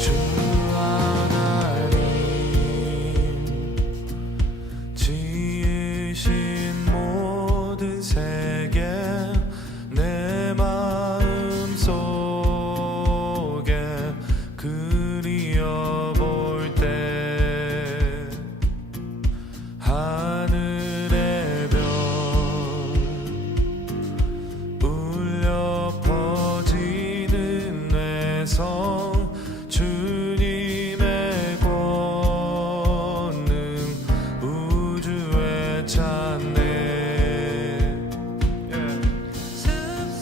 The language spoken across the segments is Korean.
주 하나님 지으신 모든 세계 내 마음 속에 그리어볼 때 하늘의 별 울려 퍼지는 외성 주님의 권능 우주에 찬네.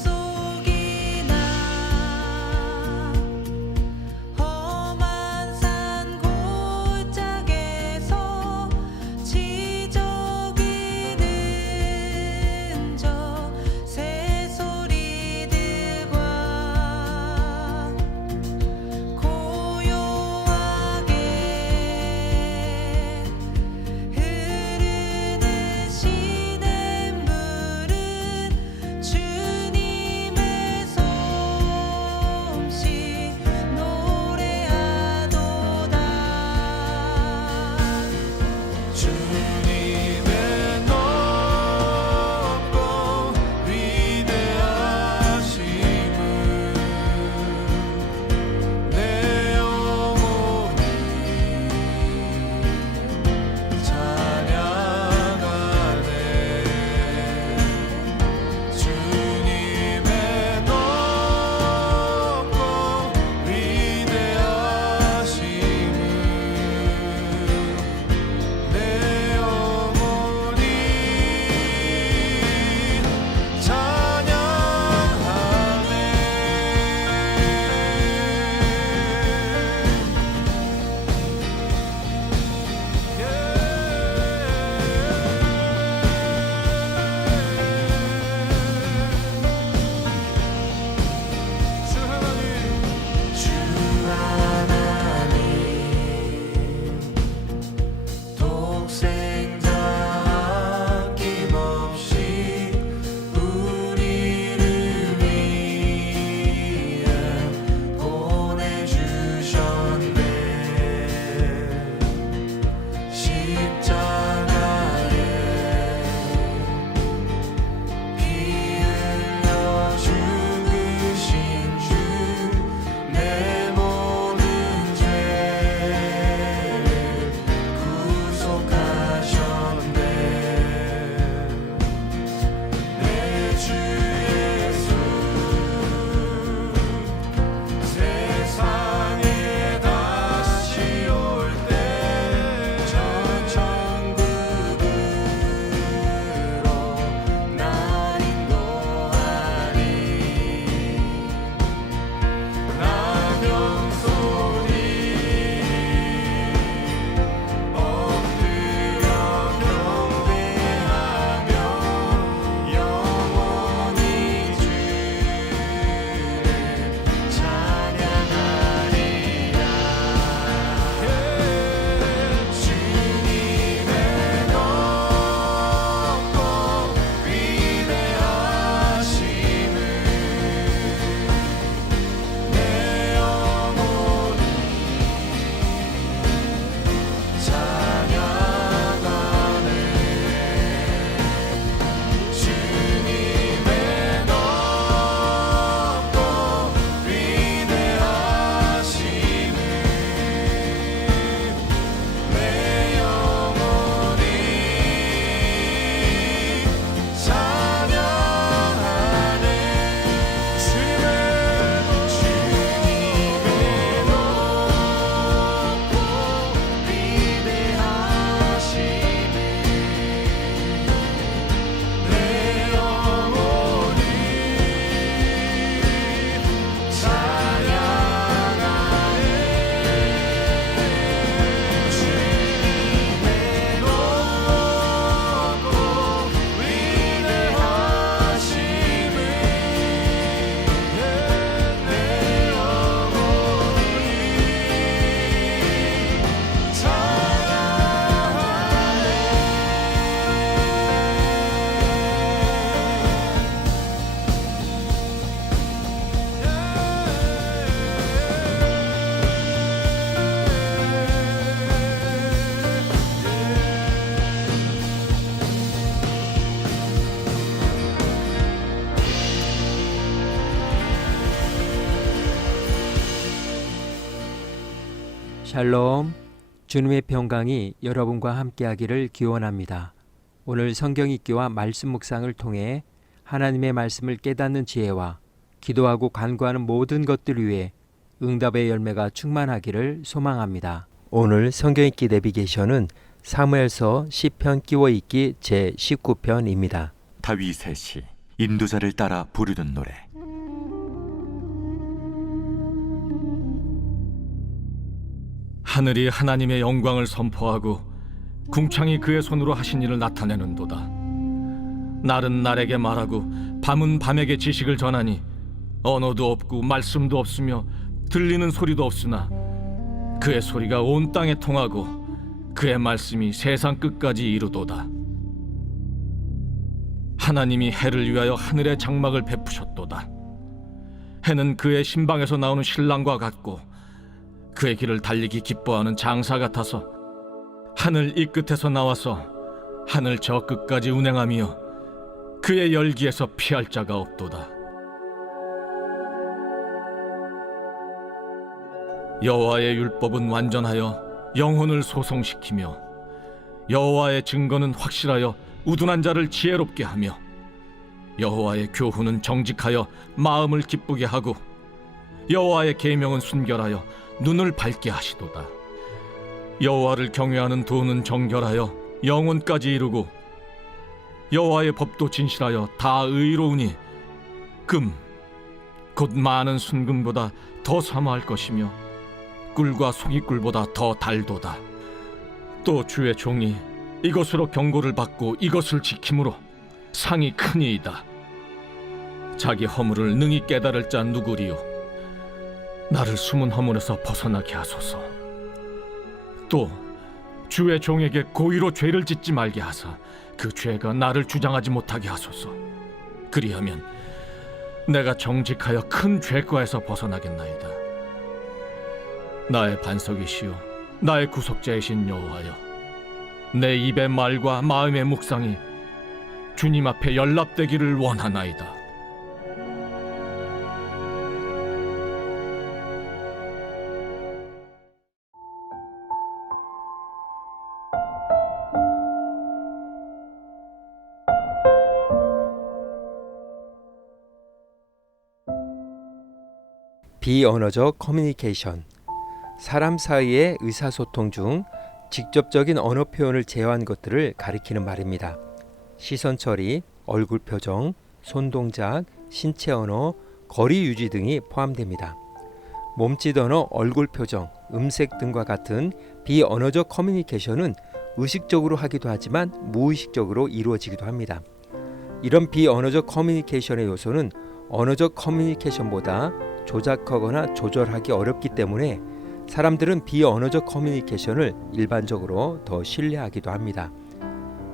숲속이나 험한 산 골짜기에서 지저귀는 저 새소리들과 샬롬, 주님의 평강이 여러분과 함께하기를 기원합니다. 오늘 성경 읽기와 말씀 묵상을 통해 하나님의 말씀을 깨닫는 지혜와 기도하고 간구하는 모든 것들 위해 응답의 열매가 충만하기를 소망합니다. 오늘 성경 읽기 내비게이션은 사무엘서 시편 끼워 읽기 제19편입니다. 다윗의 시 인도자를 따라 부르는 노래. 하늘이 하나님의 영광을 선포하고 궁창이 그의 손으로 하신 일을 나타내는도다. 날은 날에게 말하고 밤은 밤에게 지식을 전하니 언어도 없고 말씀도 없으며 들리는 소리도 없으나 그의 소리가 온 땅에 통하고 그의 말씀이 세상 끝까지 이루도다. 하나님이 해를 위하여 하늘의 장막을 베푸셨도다. 해는 그의 신방에서 나오는 신랑과 같고 그의 길을 달리기 기뻐하는 장사 같아서 하늘 이 끝에서 나와서 하늘 저 끝까지 운행하며 그의 열기에서 피할 자가 없도다. 여호와의 율법은 완전하여 영혼을 소송시키며 여호와의 증거는 확실하여 우둔한 자를 지혜롭게 하며 여호와의 교훈은 정직하여 마음을 기쁘게 하고 여호와의 계명은 순결하여 눈을 밝게 하시도다. 여호와를 경외하는 도는 정결하여 영혼까지 이루고 여호와의 법도 진실하여 다 의로우니 금 곧 많은 순금보다 더 사모할 것이며 꿀과 송이꿀보다 더 달도다. 또 주의 종이 이것으로 경고를 받고 이것을 지킴으로 상이 크니이다. 자기 허물을 능히 깨달을 자 누구리요? 나를 숨은 허물에서 벗어나게 하소서. 또 주의 종에게 고의로 죄를 짓지 말게 하사 그 죄가 나를 주장하지 못하게 하소서. 그리하면 내가 정직하여 큰 죄과에서 벗어나겠나이다. 나의 반석이시요 나의 구속자이신 여호와여, 내 입의 말과 마음의 묵상이 주님 앞에 연락되기를 원하나이다. 비언어적 커뮤니케이션, 사람 사이의 의사소통 중 직접적인 언어 표현을 제어한 것들을 가리키는 말입니다. 시선 처리, 얼굴 표정, 손동작, 신체 언어, 거리 유지 등이 포함됩니다. 몸짓 언어, 얼굴 표정, 음색 등과 같은 비언어적 커뮤니케이션은 의식적으로 하기도 하지만 무의식적으로 이루어지기도 합니다. 이런 비언어적 커뮤니케이션의 요소는 언어적 커뮤니케이션보다 조작하거나 조절하기 어렵기 때문에 사람들은 비언어적 커뮤니케이션을 일반적으로 더 신뢰하기도 합니다.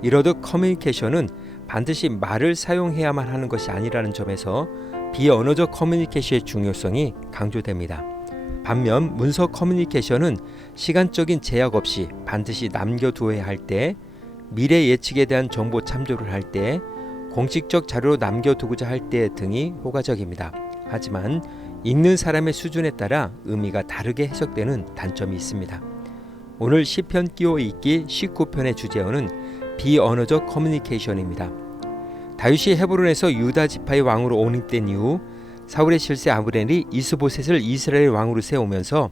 이러듯 커뮤니케이션은 반드시 말을 사용해야만 하는 것이 아니라는 점에서 비언어적 커뮤니케이션의 중요성이 강조됩니다. 반면 문서 커뮤니케이션은 시간적인 제약 없이 반드시 남겨두어야 할 때, 미래 예측에 대한 정보 참조를 할 때, 공식적 자료로 남겨두고자 할 때 등이 효과적입니다. 하지만 읽는 사람의 수준에 따라 의미가 다르게 해석되는 단점이 있습니다. 오늘 시편 끼워 읽기 19편의 주제어는 비언어적 커뮤니케이션입니다. 다윗이 헤브론에서 유다 지파의 왕으로 옹립된 이후 사울의 실세 아브넬이 이스보셋을 이스라엘 왕으로 세우면서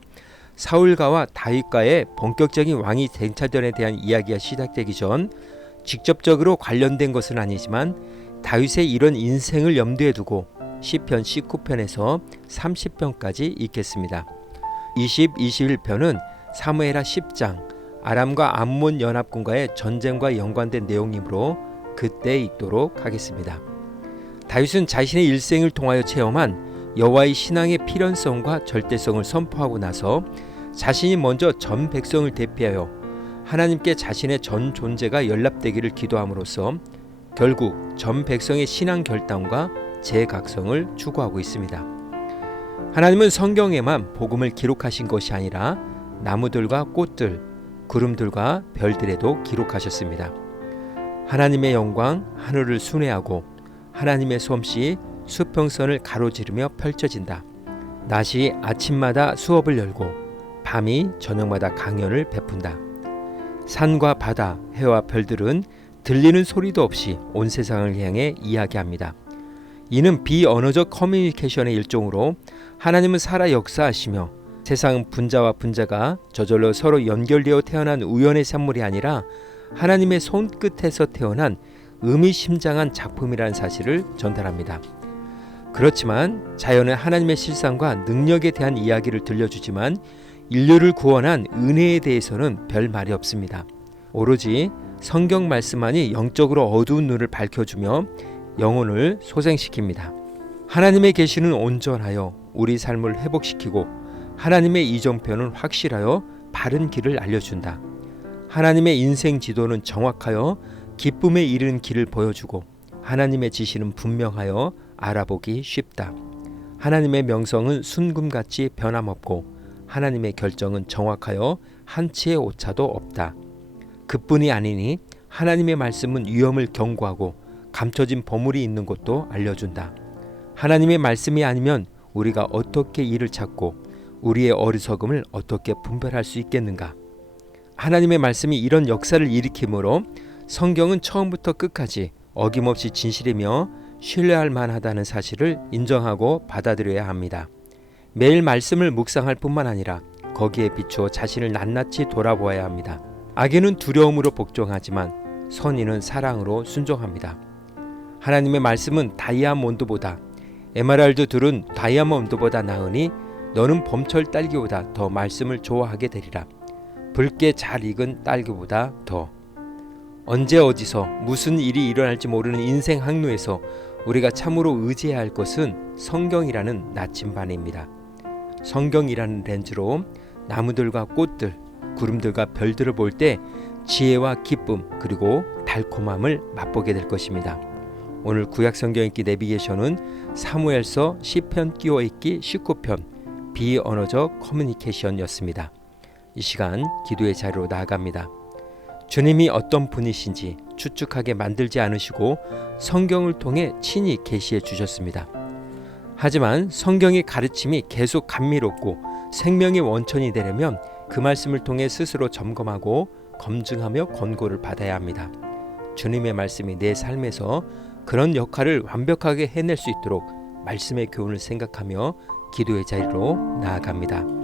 사울과와 다윗과의 본격적인 왕위 쟁탈전에 대한 이야기가 시작되기 전 직접적으로 관련된 것은 아니지만 다윗의 이런 인생을 염두에 두고 시편 19편에서 30편까지 읽겠습니다. 20, 21편은 사무엘하 10장 아람과 암몬 연합군과의 전쟁과 연관된 내용이므로 그때 읽도록 하겠습니다. 다윗은 자신의 일생을 통하여 체험한 여호와의 신앙의 필연성과 절대성을 선포하고 나서 자신이 먼저 전 백성을 대피하여 하나님께 자신의 전 존재가 연락되기를 기도함으로써 결국 전 백성의 신앙 결단과 재각성을 추구하고 있습니다. 하나님은 성경에만 복음을 기록하신 것이 아니라 나무들과 꽃들, 구름들과 별들에도 기록하셨습니다. 하나님의 영광 하늘을 순회하고 하나님의 솜씨 수평선을 가로지르며 펼쳐진다. 낮이 아침마다 수업을 열고 밤이 저녁마다 강연을 베푼다. 산과 바다, 해와 별들은 들리는 소리도 없이 온 세상을 향해 이야기합니다. 이는 비언어적 커뮤니케이션의 일종으로 하나님은 살아 역사하시며 세상 분자와 분자가 저절로 서로 연결되어 태어난 우연의 산물이 아니라 하나님의 손끝에서 태어난 의미심장한 작품이라는 사실을 전달합니다. 그렇지만 자연은 하나님의 실상과 능력에 대한 이야기를 들려주지만 인류를 구원한 은혜에 대해서는 별 말이 없습니다. 오로지 성경 말씀만이 영적으로 어두운 눈을 밝혀주며 영혼을 소생시킵니다. 하나님의 계시는 온전하여 우리 삶을 회복시키고 하나님의 이정표는 확실하여 바른 길을 알려준다. 하나님의 인생 지도는 정확하여 기쁨에 이르는 길을 보여주고 하나님의 지시는 분명하여 알아보기 쉽다. 하나님의 명성은 순금같이 변함없고 하나님의 결정은 정확하여 한치의 오차도 없다. 그뿐이 아니니 하나님의 말씀은 위험을 경고하고 감춰진 보물이 있는 곳도 알려준다. 하나님의 말씀이 아니면 우리가 어떻게 이를 찾고 우리의 어리석음을 어떻게 분별할 수 있겠는가? 하나님의 말씀이 이런 역사를 일으키므로 성경은 처음부터 끝까지 어김없이 진실이며 신뢰할 만하다는 사실을 인정하고 받아들여야 합니다. 매일 말씀을 묵상할 뿐만 아니라 거기에 비추어 자신을 낱낱이 돌아보아야 합니다. 악인은 두려움으로 복종하지만 선인은 사랑으로 순종합니다. 하나님의 말씀은 다이아몬드보다 에메랄드 둘은 다이아몬드보다 나으니 너는 봄철 딸기보다 더 말씀을 좋아하게 되리라. 붉게 잘 익은 딸기보다 더. 언제 어디서 무슨 일이 일어날지 모르는 인생 항로에서 우리가 참으로 의지해야 할 것은 성경이라는 나침반입니다. 성경이라는 렌즈로 나무들과 꽃들, 구름들과 별들을 볼 때 지혜와 기쁨 그리고 달콤함을 맛보게 될 것입니다. 오늘 구약 성경 읽기 내비게이션은 사무엘서 시편 끼워 읽기 19편 비언어적 커뮤니케이션이었습니다. 이 시간 기도의 자리로 나아갑니다. 주님이 어떤 분이신지 추측하게 만들지 않으시고 성경을 통해 친히 계시해 주셨습니다. 하지만 성경의 가르침이 계속 감미롭고 생명의 원천이 되려면 그 말씀을 통해 스스로 점검하고 검증하며 권고를 받아야 합니다. 주님의 말씀이 내 삶에서 그런 역할을 완벽하게 해낼 수 있도록 말씀의 교훈을 생각하며 기도의 자리로 나아갑니다.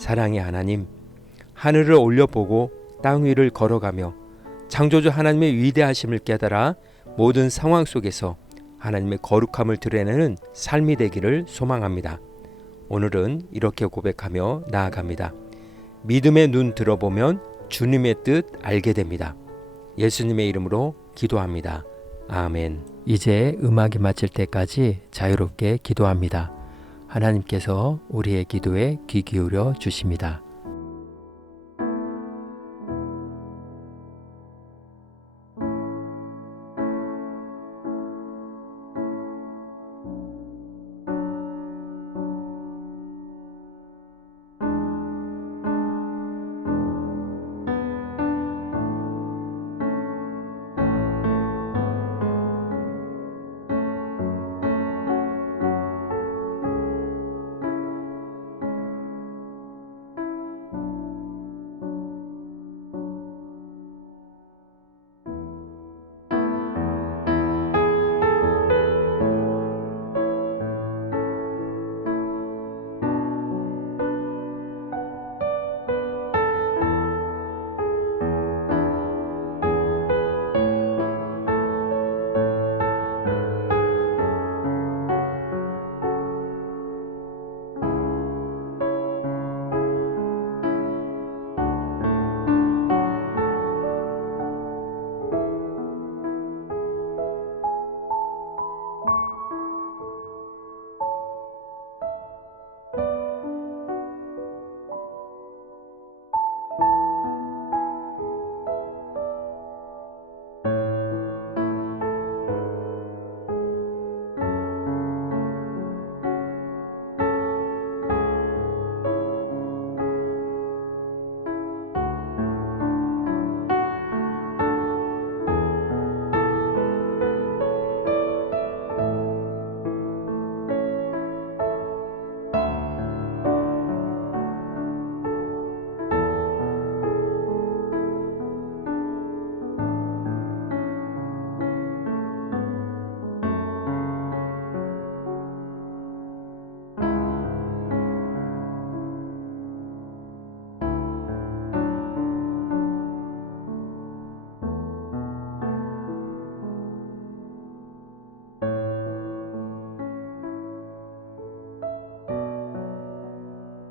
사랑의 하나님, 하늘을 올려보고 땅 위를 걸어가며 창조주 하나님의 위대하심을 깨달아 모든 상황 속에서 하나님의 거룩함을 드러내는 삶이 되기를 소망합니다. 오늘은 이렇게 고백하며 나아갑니다. 믿음의 눈 들어보면 주님의 뜻 알게 됩니다. 예수님의 이름으로 기도합니다. 아멘. 이제 음악이 마칠 때까지 자유롭게 기도합니다. 하나님께서 우리의 기도에 귀 기울여 주십니다.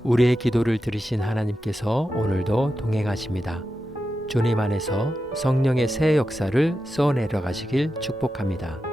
우리의 기도를 들으신 하나님께서 오늘도 동행하십니다. 주님 안에서 성령의 새 역사를 써내려 가시길 축복합니다.